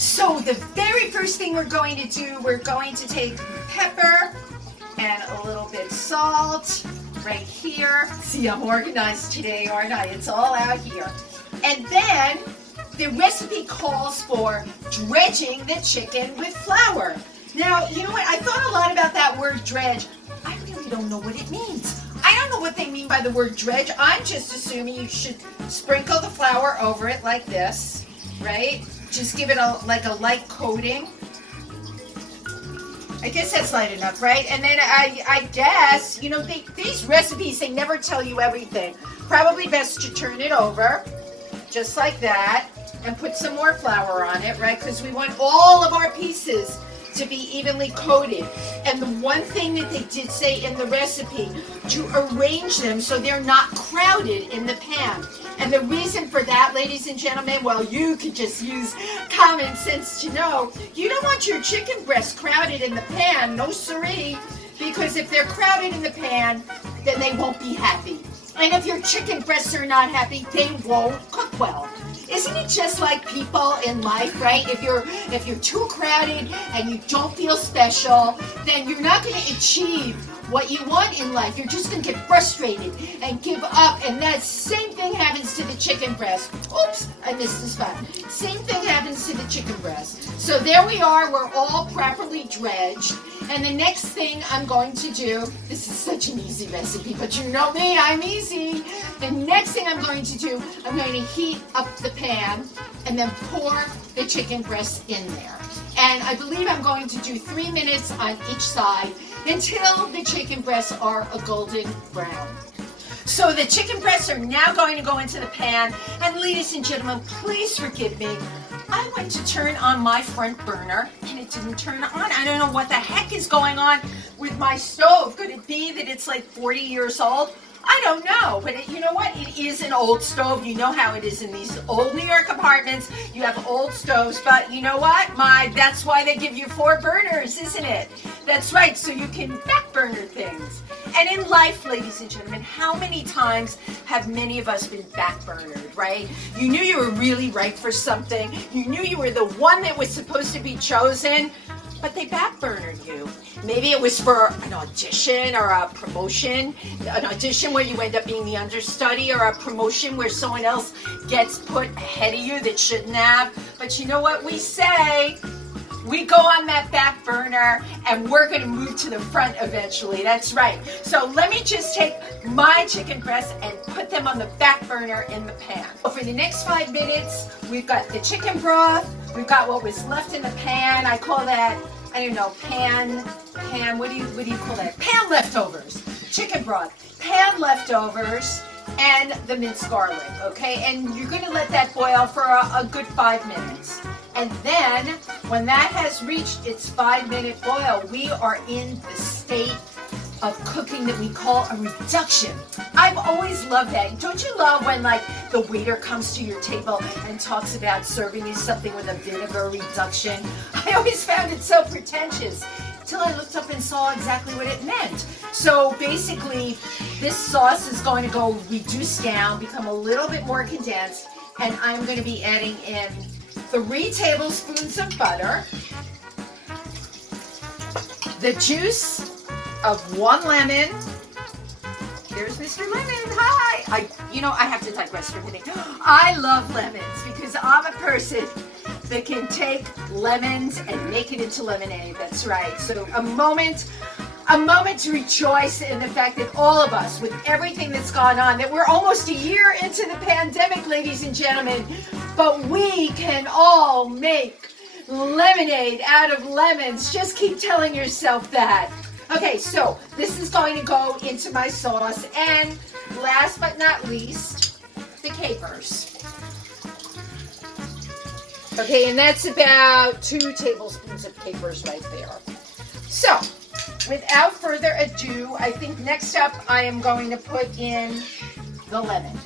So the very first thing we're going to do, we're going to take pepper and a little bit of salt right here. See, I'm organized today, aren't I? It's all out here. And then the recipe calls for dredging the chicken with flour. Now, you know what? I thought a lot about that word dredge. I really don't know what it means. I don't know what they mean by the word dredge. I'm just assuming you should sprinkle the flour over it like this, right? Just give it like a light coating. I guess that's light enough, right? And then I guess, you know, these recipes, they never tell you everything. Probably best to turn it over, just like that, and put some more flour on it, right? Because we want all of our pieces to be evenly coated. And the one thing that they did say in the recipe, to arrange them so they're not crowded in the pan. And the reason for that, ladies and gentlemen, well, you could just use common sense to know, you don't want your chicken breasts crowded in the pan, no siree, because if they're crowded in the pan, then they won't be happy. And if your chicken breasts are not happy, they won't cook well. Isn't it just like people in life, right? If you're too crowded and you don't feel special, then you're not going to achieve what you want in life. You're just going to get frustrated and give up. And that same thing happens to the chicken breast. Oops, I missed the spot. Same thing happens to the chicken breast. So there we are. We're all properly dredged. And the next thing I'm going to do, this is such an easy recipe, but you know me, I'm easy. The next thing I'm going to do, I'm going to heat up the pan and then pour the chicken breasts in there. And I believe I'm going to do 3 minutes on each side until the chicken breasts are a golden brown. So the chicken breasts are now going to go into the pan. And ladies and gentlemen, please forgive me. I went to turn on my front burner and it didn't turn on. I don't know what the heck is going on with my stove. Could it be that it's like 40 years old? I don't know, but you know what? It is an old stove. You know how it is in these old New York apartments. You have old stoves, but you know what? That's why they give you 4 burners, isn't it? That's right, so you can back burner things. And in life, ladies and gentlemen, how many times have many of us been back burnered, right? You knew you were really right for something. You knew you were the one that was supposed to be chosen, but they backburnered you. Maybe it was for an audition or a promotion, an audition where you end up being the understudy, or a promotion where someone else gets put ahead of you that shouldn't have. But you know what we say? We go on that back burner and we're going to move to the front eventually. That's right. So let me just take my chicken breasts and put them on the back burner in the pan. So for the next 5 minutes, we've got the chicken broth. We've got what was left in the pan. I call that, I don't know, pan, what do you call that? Pan leftovers. Chicken broth, pan leftovers, and the minced garlic, okay? And you're going to let that boil for a good 5 minutes. And then, when that has reached its 5-minute boil, we are in the state of cooking that we call a reduction. I've always loved that. Don't you love when, like, the waiter comes to your table and talks about serving you something with a vinegar reduction? I always found it so pretentious until I looked up and saw exactly what it meant. So basically, this sauce is going to go reduced down, become a little bit more condensed, and I'm going to be adding in 3 tablespoons of butter, the juice of 1 lemon. There's Mr. Lemon. Hi. I have to digress for a minute. I love lemons because I'm a person that can take lemons and make it into lemonade. That's right. So a moment to rejoice in the fact that all of us, with everything that's gone on, that we're almost a year into the pandemic, ladies and gentlemen, but we can all make lemonade out of lemons. Just keep telling yourself that. Okay, so this is going to go into my sauce, and last but not least, the capers. Okay, and that's about 2 tablespoons of capers right there. So, without further ado, I think next up I am going to put in the lemon.